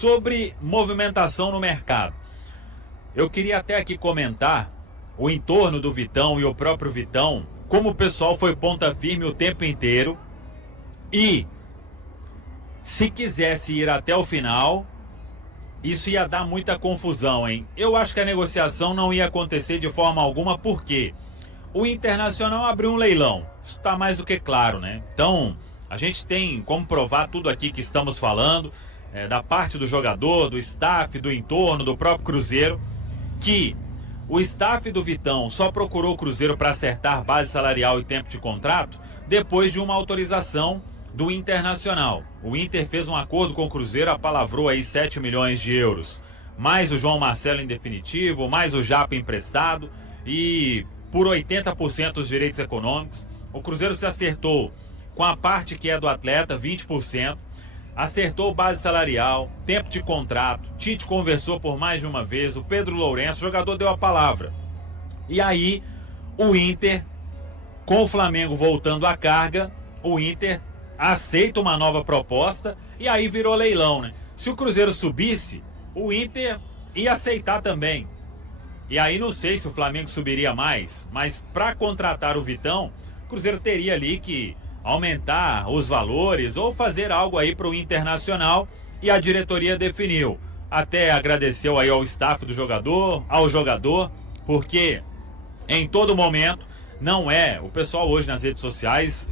Sobre movimentação no mercado, eu queria até aqui comentar o entorno do Vitão e o próprio Vitão, como o pessoal foi ponta firme o tempo inteiro e se quisesse ir até o final, isso ia dar muita confusão, hein? Eu acho que a negociação não ia acontecer de forma alguma, porque o Internacional abriu um leilão. Isso está mais do que claro, né? Então, a gente tem como provar tudo aqui que estamos falando, da parte do jogador, do staff, do entorno, do próprio Cruzeiro, que o staff do Vitão só procurou o Cruzeiro para acertar base salarial e tempo de contrato depois de uma autorização do Internacional. O Inter fez um acordo com o Cruzeiro, apalavrou aí 7 milhões de euros, mais o João Marcelo em definitivo, mais o Japa emprestado e por 80% os direitos econômicos. O Cruzeiro se acertou com a parte que é do atleta, 20%, acertou base salarial, tempo de contrato, Tite conversou por mais de uma vez, o Pedro Lourenço, o jogador deu a palavra. E aí, o Inter, com o Flamengo voltando à carga, o Inter aceita uma nova proposta e aí virou leilão, né? Se o Cruzeiro subisse, o Inter ia aceitar também. E aí não sei se o Flamengo subiria mais, mas para contratar o Vitão, o Cruzeiro teria ali que aumentar os valores ou fazer algo aí para o Internacional, e a diretoria definiu. Até agradeceu aí ao staff do jogador, ao jogador, porque em todo momento não é, o pessoal hoje nas redes sociais,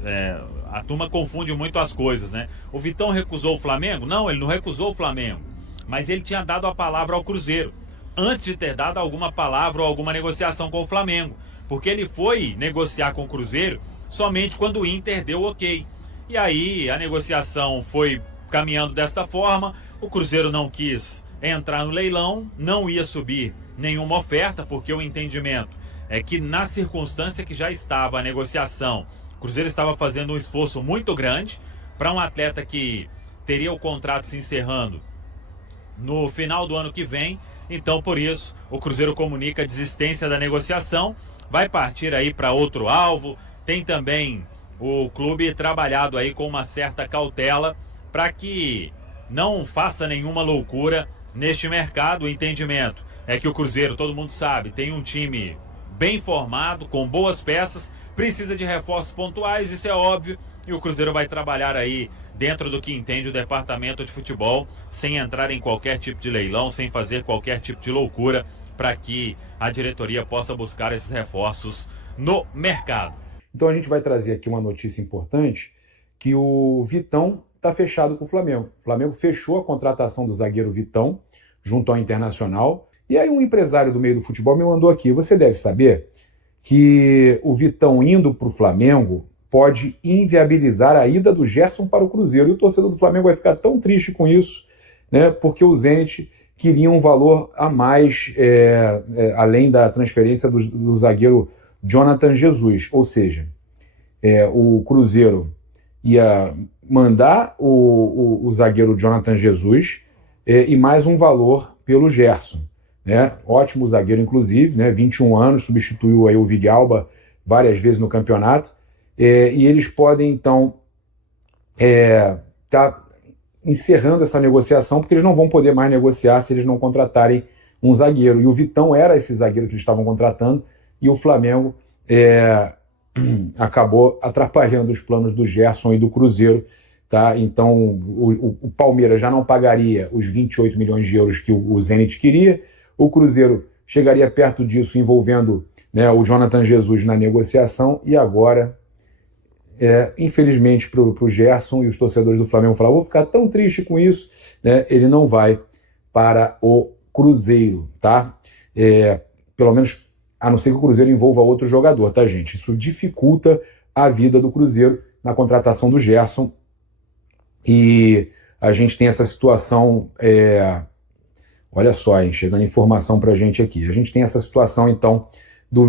a turma confunde muito as coisas, né? O Vitão recusou o Flamengo? Não, ele não recusou o Flamengo, mas ele tinha dado a palavra ao Cruzeiro, antes de ter dado alguma palavra ou alguma negociação com o Flamengo, porque ele foi negociar com o Cruzeiro somente quando o Inter deu ok. E aí a negociação foi caminhando desta forma, o Cruzeiro não quis entrar no leilão, não ia subir nenhuma oferta, porque o entendimento é que na circunstância que já estava a negociação, o Cruzeiro estava fazendo um esforço muito grande para um atleta que teria o contrato se encerrando no final do ano que vem. Então, por isso, o Cruzeiro comunica a desistência da negociação, vai partir aí para outro alvo. Tem também o clube trabalhado aí com uma certa cautela para que não faça nenhuma loucura neste mercado. O entendimento é que o Cruzeiro, todo mundo sabe, tem um time bem formado, com boas peças, precisa de reforços pontuais, isso é óbvio, e o Cruzeiro vai trabalhar aí dentro do que entende o departamento de futebol, sem entrar em qualquer tipo de leilão, sem fazer qualquer tipo de loucura, para que a diretoria possa buscar esses reforços no mercado. Então a gente vai trazer aqui uma notícia importante, que o Vitão está fechado com o Flamengo. O Flamengo fechou a contratação do zagueiro Vitão junto ao Internacional. E aí um empresário do meio do futebol me mandou aqui: você deve saber que o Vitão indo para o Flamengo pode inviabilizar a ida do Gerson para o Cruzeiro. E o torcedor do Flamengo vai ficar tão triste com isso, né? Porque o Zenit queria um valor a mais, além da transferência do zagueiro Jonathan Jesus. Ou seja, o Cruzeiro ia mandar o zagueiro Jonathan Jesus e mais um valor pelo Gerson. Ótimo zagueiro, inclusive, 21 anos, substituiu aí o Villalba várias vezes no campeonato, e eles podem, então, tá encerrando essa negociação, porque eles não vão poder mais negociar se eles não contratarem um zagueiro, e o Vitão era esse zagueiro que eles estavam contratando, e o Flamengo acabou atrapalhando os planos do Gerson e do Cruzeiro. Tá? Então o Palmeiras já não pagaria os 28 milhões de euros que o Zenit queria, o Cruzeiro chegaria perto disso envolvendo, o Jonathan Jesus na negociação, e agora, infelizmente para o Gerson e os torcedores do Flamengo falaram: vou ficar tão triste com isso, ele não vai para o Cruzeiro, tá? Pelo menos, a não ser que o Cruzeiro envolva outro jogador, tá, gente? Isso dificulta a vida do Cruzeiro na contratação do Gerson. E a gente tem essa situação, olha só, hein, chegando informação pra gente aqui. A gente tem essa situação, então, do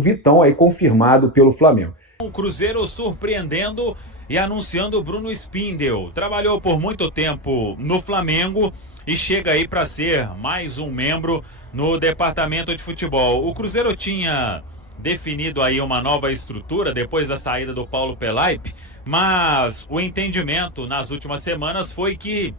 Vitão aí confirmado pelo Flamengo. O Cruzeiro surpreendendo e anunciando o Bruno Spindel. Trabalhou por muito tempo no Flamengo e chega aí para ser mais um membro no departamento de futebol. O Cruzeiro tinha definido aí uma nova estrutura depois da saída do Paulo Pelaipe, mas o entendimento nas últimas semanas foi que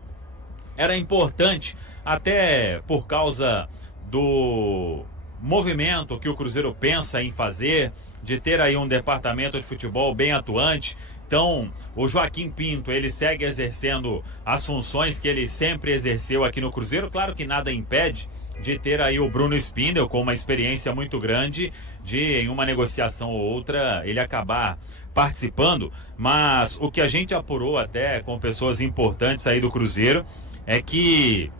era importante, até por causa do movimento que o Cruzeiro pensa em fazer, de ter aí um departamento de futebol bem atuante. Então, o Joaquim Pinto, ele segue exercendo as funções que ele sempre exerceu aqui no Cruzeiro. Claro que nada impede de ter aí o Bruno Spindel com uma experiência muito grande de, em uma negociação ou outra, ele acabar participando. Mas o que a gente apurou até com pessoas importantes aí do Cruzeiro é que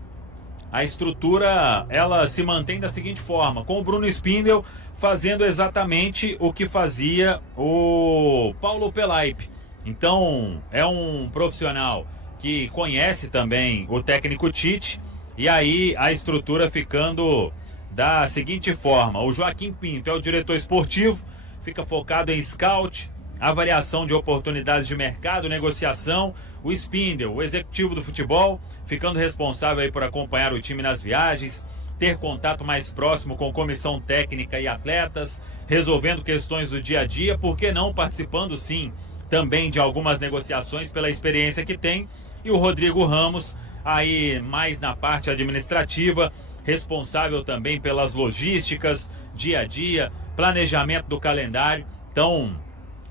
a estrutura, ela se mantém da seguinte forma, com o Bruno Spindel fazendo exatamente o que fazia o Paulo Pelaipe. Então, é um profissional que conhece também o técnico Tite, e aí a estrutura ficando da seguinte forma: o Joaquim Pinto é o diretor esportivo, fica focado em scout, avaliação de oportunidades de mercado, negociação. O Spindel, o executivo do futebol, ficando responsável aí por acompanhar o time nas viagens, ter contato mais próximo com comissão técnica e atletas, resolvendo questões do dia a dia, por que não participando sim também de algumas negociações pela experiência que tem. E o Rodrigo Ramos, aí mais na parte administrativa, responsável também pelas logísticas, dia a dia, planejamento do calendário. Então,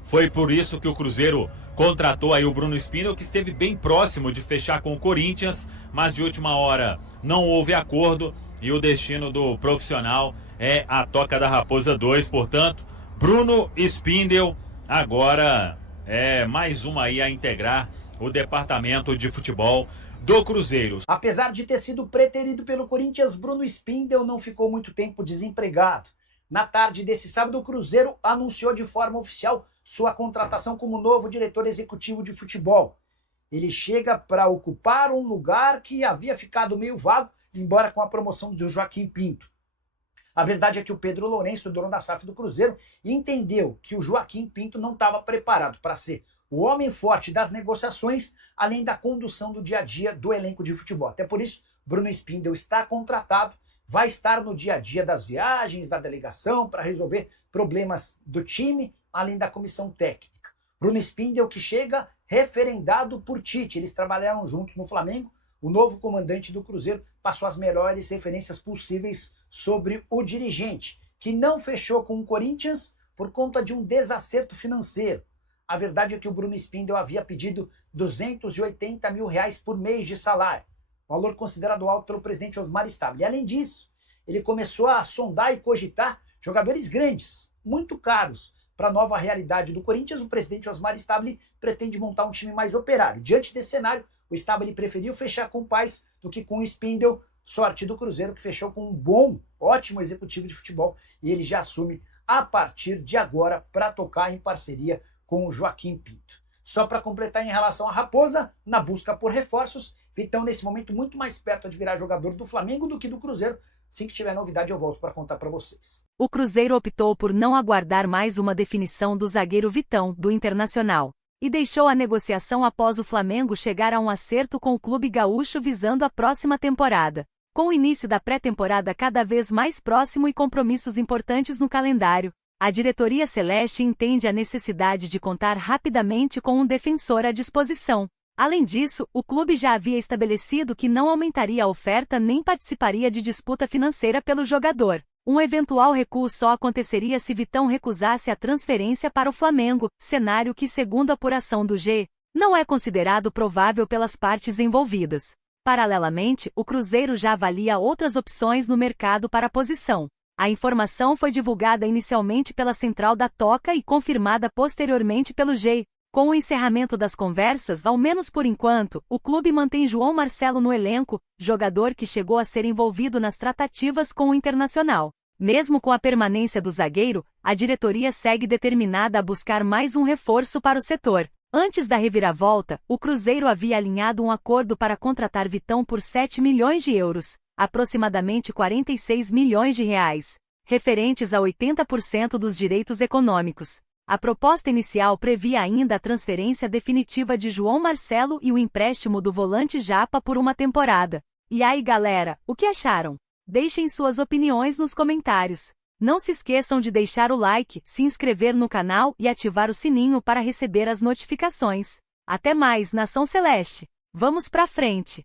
foi por isso que o Cruzeiro contratou aí o Bruno Spindel, que esteve bem próximo de fechar com o Corinthians, mas de última hora não houve acordo e o destino do profissional é a Toca da Raposa 2. Portanto, Bruno Spindel agora é mais uma aí a integrar o departamento de futebol do Cruzeiro. Apesar de ter sido preterido pelo Corinthians, Bruno Spindel não ficou muito tempo desempregado. Na tarde desse sábado, o Cruzeiro anunciou de forma oficial sua contratação como novo diretor executivo de futebol. Ele chega para ocupar um lugar que havia ficado meio vago, embora com a promoção do Joaquim Pinto. A verdade é que o Pedro Lourenço, dono da SAF do Cruzeiro, entendeu que o Joaquim Pinto não estava preparado para ser o homem forte das negociações, além da condução do dia a dia do elenco de futebol. Até por isso, Bruno Spindel está contratado, vai estar no dia a dia das viagens, da delegação, para resolver problemas do time, além da comissão técnica. Bruno Spindel, que chega referendado por Tite. Eles trabalharam juntos no Flamengo. O novo comandante do Cruzeiro passou as melhores referências possíveis sobre o dirigente, que não fechou com o Corinthians por conta de um desacerto financeiro. A verdade é que o Bruno Spindel havia pedido R$280 mil por mês de salário, valor considerado alto pelo presidente Osmar Stabile. E além disso, ele começou a sondar e cogitar jogadores grandes, muito caros. Para a nova realidade do Corinthians, o presidente Osmar Stabile pretende montar um time mais operário. Diante desse cenário, o Stabile preferiu fechar com o Paes do que com o Spindel. Sorte do Cruzeiro, que fechou com um bom, ótimo executivo de futebol, e ele já assume a partir de agora para tocar em parceria com o Joaquim Pinto. Só para completar em relação à Raposa, na busca por reforços, Vitão nesse momento muito mais perto de virar jogador do Flamengo do que do Cruzeiro. Assim que tiver novidade eu volto para contar para vocês. O Cruzeiro optou por não aguardar mais uma definição do zagueiro Vitão, do Internacional, e deixou a negociação após o Flamengo chegar a um acerto com o clube gaúcho visando a próxima temporada. Com o início da pré-temporada cada vez mais próximo e compromissos importantes no calendário, a diretoria celeste entende a necessidade de contar rapidamente com um defensor à disposição. Além disso, o clube já havia estabelecido que não aumentaria a oferta nem participaria de disputa financeira pelo jogador. Um eventual recuo só aconteceria se Vitão recusasse a transferência para o Flamengo, cenário que, segundo a apuração do G, não é considerado provável pelas partes envolvidas. Paralelamente, o Cruzeiro já avalia outras opções no mercado para a posição. A informação foi divulgada inicialmente pela central da Toca e confirmada posteriormente pelo G. Com o encerramento das conversas, ao menos por enquanto, o clube mantém João Marcelo no elenco, jogador que chegou a ser envolvido nas tratativas com o Internacional. Mesmo com a permanência do zagueiro, a diretoria segue determinada a buscar mais um reforço para o setor. Antes da reviravolta, o Cruzeiro havia alinhado um acordo para contratar Vitão por 7 milhões de euros, aproximadamente 46 milhões de reais, referentes a 80% dos direitos econômicos. A proposta inicial previa ainda a transferência definitiva de João Marcelo e o empréstimo do volante Japa por uma temporada. E aí, galera, o que acharam? Deixem suas opiniões nos comentários. Não se esqueçam de deixar o like, se inscrever no canal e ativar o sininho para receber as notificações. Até mais, Nação Celeste! Vamos pra frente!